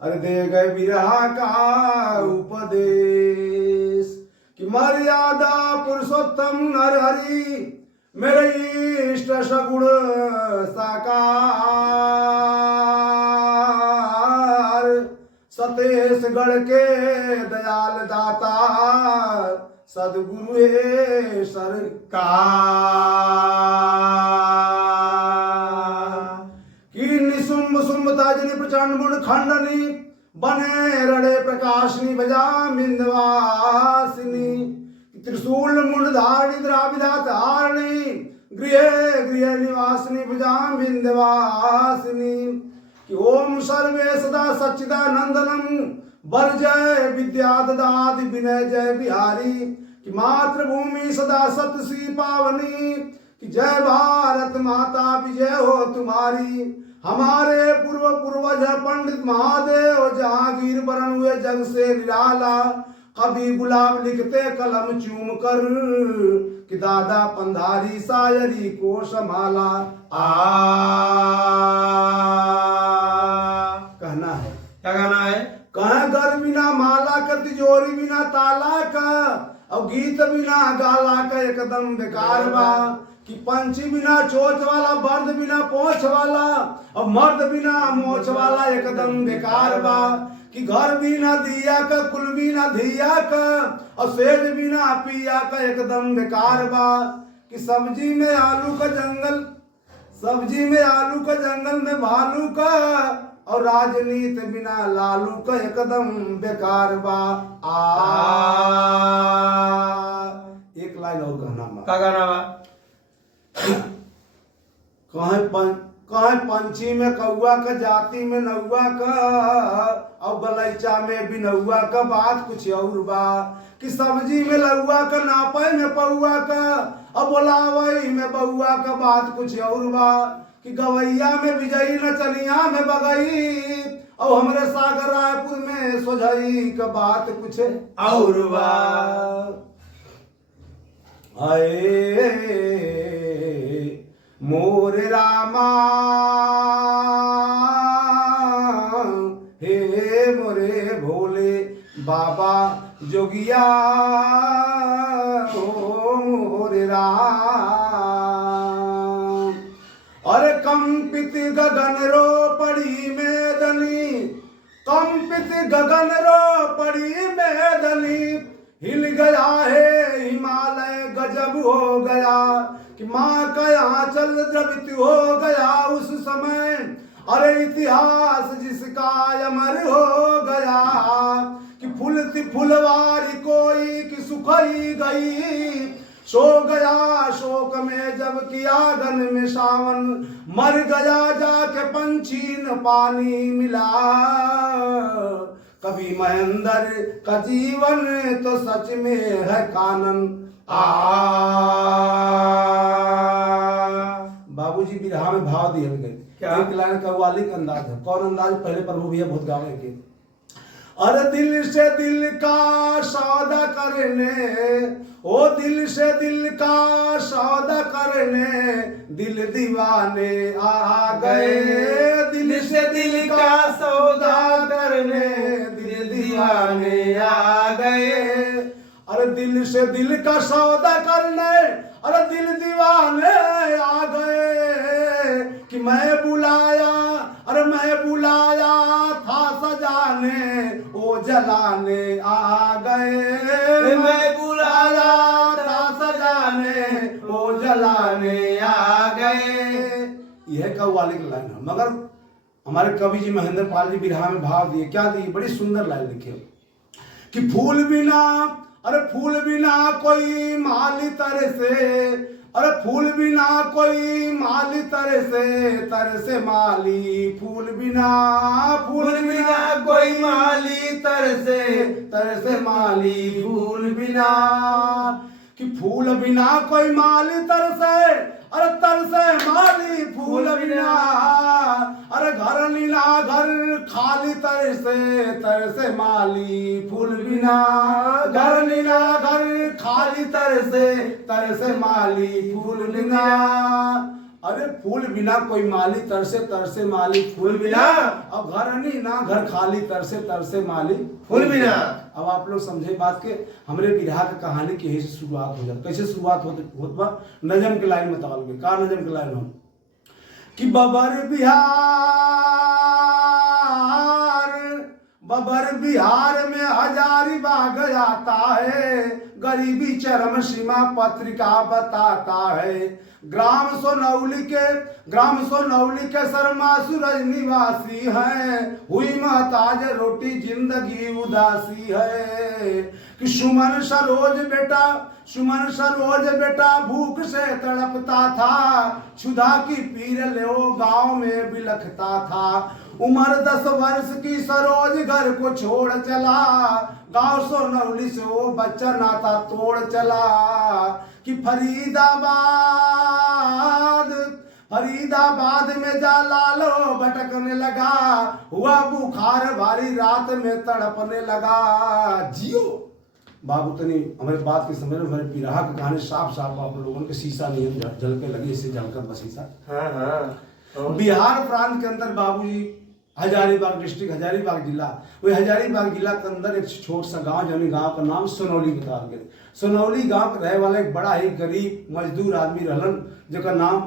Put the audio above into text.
अरे दे गए विरह का उपदेश कि मर्यादा पुरुषोत्तम नर हरि मेरे इष्ट सगुण साकार सतेशगढ़ के दयाल दाता सदगुरु है सरकार कि निशुंभ शुंभ ताजनी प्रचंड गुण खंडनी बने रड़े प्रकाशनी बजा मिंदवासिनी त्रिशूल मुंड धारणी द्राविधा धारणी गृह गृह निवासिनी भुजा बिंदवासिनी कि ओम सर्वे सदा सच्चिदानंदनम वर्जय विद्या ददाति विनय जय बिहारी कि मातृभूमि सदा सतसी पावनी कि जय भारत माता विजय हो तुम्हारी हमारे पूर्वज पंडित महादेव जहांगीर वरण हुए जग से निराला कभी गुलाब लिखते कलम चूम कर कि दादा पंधारी शायरी को संभाला कहना है क्या गाना है? कहे घर बिना माला का तिजोरी बिना ताला का और गीत बिना गाला का एकदम बेकार बा कि पंछी बिना चोच वाला बर्द बिना पोछ वाला और मर्द बिना मोछ वाला एकदम बेकार बा कि घर बिना दिया का कुल बिना धिया का और सेज बिना पिया का एकदम बेकार बा कि सब्जी में आलू का जंगल में भालू का और राजनीति बिना लालू का एकदम बेकार बा एक लाइन और कहना क्या गाना बा? कहे पंछी में कौआ का जाति में नौआ का और गलैचा में बिनौआ का बात कुछ और बा कि सब्जी में लौआ का नापे में पौआ का और बोलावई में बउआ का बात कुछ और बा कि गवैया में विजयी नचनिया में बगई और हमरे सागर रायपुर में सोझई का बात कुछ और बा आए मोर रामा हे मोरे भोले बाबा जोगिया ओ मोर राम अरे कंपित गगन रो पड़ी मेदनी कंपित गगन रो पड़ी मेदनी हिल गया है हिमालय गजब हो गया कि माँ का आंचल द्रवित हो गया उस समय अरे इतिहास जिसका अमर हो गया कि फुलती फुलवारी कोई कि सुखई गई सो गया शोक में जब किया गन में सावन मर गया जाके पंछी न पानी मिला कभी महेंद्र का जीवन तो सच में है कानन बाबूजी बिरहा में भाव दिए गए क्या? एक लाइन कव्वाली का अंदाज है कौन अंदाज पहले प्रभु भैया बहुत गावे के अरे दिल से दिल का सौदा करने ओ दिल से दिल का सौदा करने दिल दीवाने आ गए दिल से दिल का सौदा करने दिल दीवाने आ गए अरे दिल से दिल का सौदा करने अरे दिल दीवाने आ गए कि मैं बुलाया था सजाने ओ जलाने आ गए मैं बुलाया था सजाने ओ जलाने आ गए यह कव्वाली की लाइन है मगर हमारे कवि जी महेंद्र पाल जी बिरहा में भाव दिए क्या दिए बड़ी सुंदर लाइन लिखी कि फूल बिना कोई माली तरह से अरे फूल बिना कोई माली तरह से माली फूल बिना कोई माली तरह से माली फूल बिना कि फूल बिना कोई माली तरसे अरे तरसे माली फूल बिना अरे घर नीला घर खाली तरसे माली फूल बिना घर नीला घर खाली तरसे माली फूल बिना अरे फूल बिना कोई माली, तरसे तरसे माली फूल बिना। अब घर नहीं ना घर खाली, तरसे तरसे माली फूल बिना। अब आप लोग समझे बात के हमरे बिरहा के कहानी की यही से शुरुआत हो जाती। कैसे शुरुआत होत बा? नजम के लाइन में तवाल का नजम के लाइन हम कि बबर बिहार में हजारीबाग आता है, गरीबी चरम सीमा पत्रिका बताता है। ग्राम सोनौली के शर्मा सूरज निवासी है, हुई महताज रोटी जिंदगी उदासी है। कि सुमन सरोज बेटा भूख से तड़पता था, क्षुधा की पीर ले गांव में बिलखता था। उम्र 10 वर्ष की सरोज घर को छोड़ चला, गांव सोनौली से वो बच्चा नाता तोड़ चला। कि फरीदाबाद में जा लालो भटकने लगा, हुआ बुखार भारी रात में तड़पने लगा। जियो बाबू तनी हमारे बात के समय में हमारे बिरहा की कहानी साफ साफ आप लोगों के शीशा नहीं झलके लगे, इससे झलकर बसीसा। बिहार प्रांत के अंदर बाबूजी हजारीबाग डिस्ट्रिक्ट, हजारीबाग जिला, वही हजारीबाग जिला के अंदर एक छोट सा गांव, जौन गांव का नाम सोनौली बता गए। सोनौली गांव के रहे वाला एक बड़ा ही गरीब मजदूर आदमी रहलन, जेकर नाम